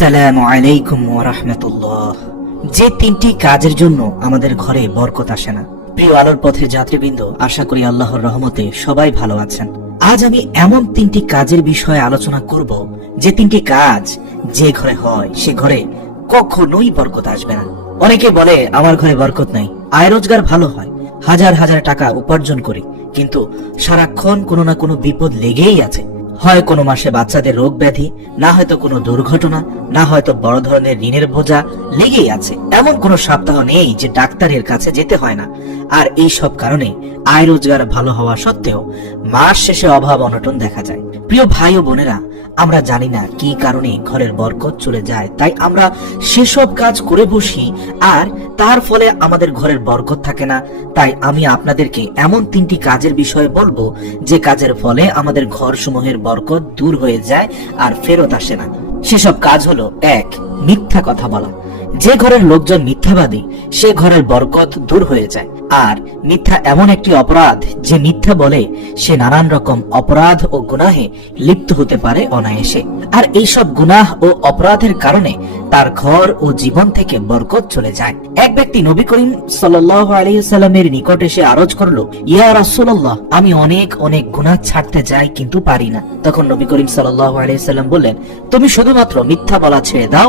আসসালামু আলাইকুম ওয়া রাহমাতুল্লাহ। যে তিনটি কাজের জন্য আমাদের ঘরে বরকত আসে না। প্রিয় আলোর পথের যাত্রীবৃন্দ, আশা করি আল্লাহর রহমতে সবাই ভালো আছেন। আজ আমি এমন তিনটি কাজের বিষয়ে আলোচনা করব, যে তিনটি কাজ যে ঘরে হয় সে ঘরে কখনোই বরকত আসবে না। অনেকে বলে আমার ঘরে বরকত নাই, আয় রোজগার ভালো হয়, হাজার হাজার টাকা উপার্জন করি, কিন্তু সারাক্ষণ কোনো না কোনো বিপদ লেগেই আছে। হয় কোনো মাসে বাচ্চাদের রোগ ব্যাধি, না হয়তো কোনো দুর্ঘটনা, না হয়তো বড় ধরনের ঋণের বোঝা লেগেই আছে। এমন কোনো সপ্তাহ নেই যে ডাক্তারের কাছে যেতে হয় না। আর এই সব কারণে আয় রোজগার ভালো হওয়া সত্ত্বেও মাস শেষে অভাব অনটন দেখা যায়। প্রিয় ভাই ও বোনেরা, আমরা জানি না কি কারণে ঘরের বরকত চলে যায়, তাই আমরা সেসব কাজ করে বসি আর তার ফলে আমাদের ঘরের বরকত থাকে না। তাই আমি আপনাদেরকে এমন তিনটি কাজের বিষয়ে বলবো, যে কাজের ফলে আমাদের ঘর সমূহের বরকত দূর হয়ে যায় আর ফেরত আসে না। সেসব কাজ হলো: 1. মিথ্যা কথা বলা। যে ঘরের লোকজন মিথ্যাবাদী, সে ঘরের বরকত দূর হয়ে যায়। আর মিথ্যা এমন একটি অপরাধ, যে মিথ্যা বলে সে নানান রকম অপরাধ ও গুনাহে লিপ্ত হতে পারে অনায়াসে। আর এইসব গুনাহ ও অপরাধের কারণে তার ঘর ও জীবন থেকে বরকত চলে যায়। এক ব্যক্তি নবী করিম সাল্লাল্লাহু আলাইহি ওয়াসাল্লামের নিকট এসে আরজ করলো, ইয়া রাসূলুল্লাহ, আমি অনেক অনেক গুনাহ ছাড়তে চাই কিন্তু পারি না। তখন নবী করিম সাল্লাল্লাহু আলাইহি ওয়াসাল্লাম বললেন, তুমি শুধুমাত্র মিথ্যা বলা ছেড়ে দাও,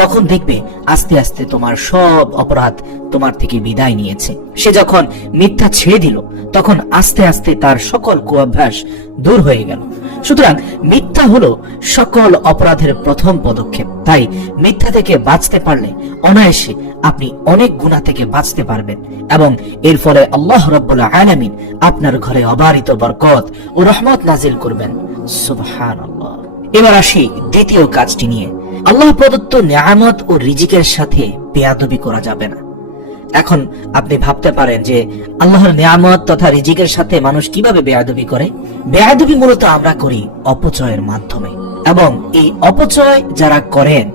তখন দেখবে আস্তে আস্তে তোমার সব অপরাধ তোমার থেকে বিদায় নিয়েছে। সে যখন মিথ্যা ছেড়ে দিল, তখন আস্তে আস্তে তার সকল কুঅভ্যাস দূর হয়ে গেল। সুতরাং মিথ্যা হলো সকল অপরাধের প্রথম পদক্ষেপ। তাই মিথ্যা থেকে বাঁচতে পারলে অনায়াসে আপনি অনেক গুনাহ থেকে বাঁচতে পারবেন, এবং এর ফলে আল্লাহ রাব্বুল আলামিন আপনার ঘরে অবারিত বরকত ও রহমত নাজিল করবেন। সুবহানাল্লাহ। এবার আসি দ্বিতীয় কাজটি নিয়ে। আল্লাহ প্রদত্ত নিয়ামত ও রিজিকের সাথে বেয়াদবি করা যাবে না। এখন আপনি ভাবতে পারেন যে আল্লাহর নিয়ামত তথা রিজিকের সাথে মানুষ কিভাবে বেয়াদবি করে। বেয়াদবি মূলত আমরা করি অপচয়ের মাধ্যমে, এবং এই অপচয় যারা করেন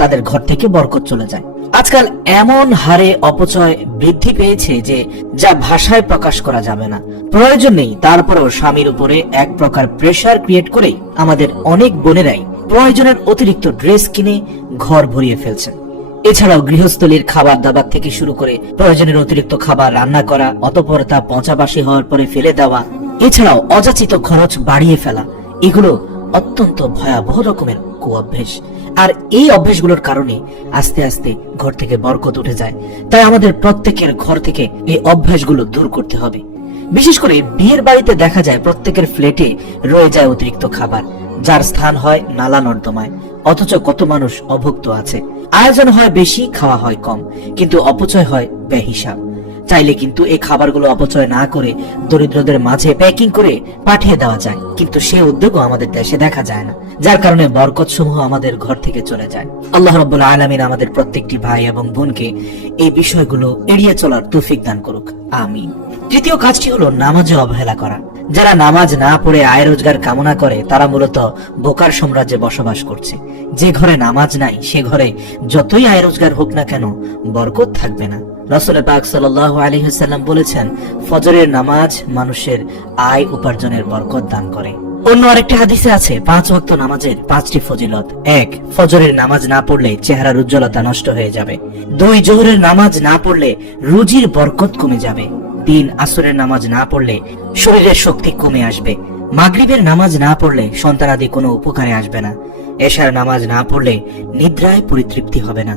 তাদের ঘর থেকে বরকত চলে যায়। আজকাল এমন হারে অপচয় বৃদ্ধি পেয়েছে যে যা ভাষায় প্রকাশ করা যাবে না। প্রয়োজন নেই, তারপরেও স্বামীর উপরে এক প্রকার প্রেসার ক্রিয়েট করে আমাদের অনেক বোনেরাই প্রয়োজনের অতিরিক্ত ড্রেস কিনে ঘর ভরিয়ে ফেলছেন। এছাড়াও গৃহস্থলীর খাবার দাবার থেকে শুরু করে প্রয়োজনের অতিরিক্ত খাবার রান্না করা, অতঃপর তা পচাবাসি হওয়ার পরে ফেলে দেওয়া, এছাড়াও অযাচিত খরচ বাড়িয়ে ফেলা, এগুলো অত্যন্ত ভয়াবহ রকমের কুঅভ্যাস। আর এই অভ্যাসগুলোর কারণে আস্তে আস্তে ঘর থেকে বরকত উঠে যায়। তাই আমাদের প্রত্যেকের ঘর থেকে এই অভ্যাসগুলো দূর করতে হবে। বিশেষ করে বিয়ের বাড়িতে দেখা যায় প্রত্যেকের ফ্ল্যাটে রয়ে যায় অতিরিক্ত খাবার, যার স্থান হয় নালা নর্দমায়, অথচ কত মানুষ অভুক্ত আছে। আয়োজন হয় বেশি, খাওয়া হয় কম, কিন্তু অপচয় হয় বেহিসাব। চাইলে কিন্তু এই খাবারগুলো অপচয় না করে দরিদ্রদের মাঝে প্যাকিং করে পাঠিয়ে দেওয়া যায়, কিন্তু সে উদ্যোগও আমাদের দেশে দেখা যায় না, যার কারণে বরকত সমূহ আমাদের ঘর থেকে চলে যায়। আল্লাহ রাব্বুল আলামিন আমাদের প্রত্যেকটি ভাই এবং বোনকে এই বিষয়গুলো এড়িয়ে চলার তৌফিক দান করুক, আমিন। তৃতীয় কাজটি হলো নামাজে অবহেলা করা। যারা নামাজ না পড়ে আয় রোজগার কামনা করে, তারা মূলত বোকার সাম্রাজ্যে বসবাস করছে। যে ঘরে নামাজ নাই, সে ঘরে যতই আয় রোজগার হোক না কেন, বরকত থাকবে না। রাসূল পাক সাল্লাল্লাহু আলাইহি ওয়াসাল্লাম বলেছেন, ফজরের নামাজ মানুষের আয় উপার্জনের বরকত দান করে। অন্য আরেকটি হাদিসে আছে 5 ওয়াক্ত নামাজের 5টি ফজিলত। 1. ফজরের নামাজ না পড়লে চেহারার উজ্জ্বলতা নষ্ট হয়ে যাবে। 2. জোহরের নামাজ না পড়লে রুজির বরকত কমে যাবে। 3. আসরের নামাজ না পড়লে শরীরের শক্তি কমে আসবে। মাগরিবের নামাজ না পড়লে সন্তানাদি কোনো উপকারে আসবে না। এশার নামাজ না পড়লে নিদ্রায় পরিতৃপ্তি হবে না।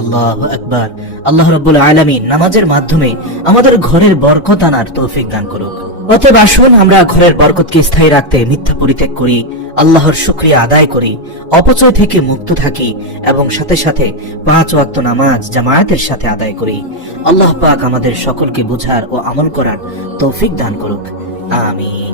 আল্লাহু আকবার। আল্লাহ রাব্বুল আলামিন নামাজের মাধ্যমে আমাদের ঘরের বরকত আনার তৌফিক দান করুক। অতএব আসুন আমরা ঘরের বরকতকে স্থায়ী রাখতে মিথ্যা পরিত্যাগ করি, আল্লাহর শুকরিয়া আদায় করি, অপচয় থেকে মুক্ত থাকি, এবং সাথে সাথে 5 ওয়াক্ত নামাজ জামায়াতের সাথে আদায় করি। আল্লাহ পাক আমাদের সকলকে বুঝার ও আমল করার তৌফিক দান করুক, আমিন।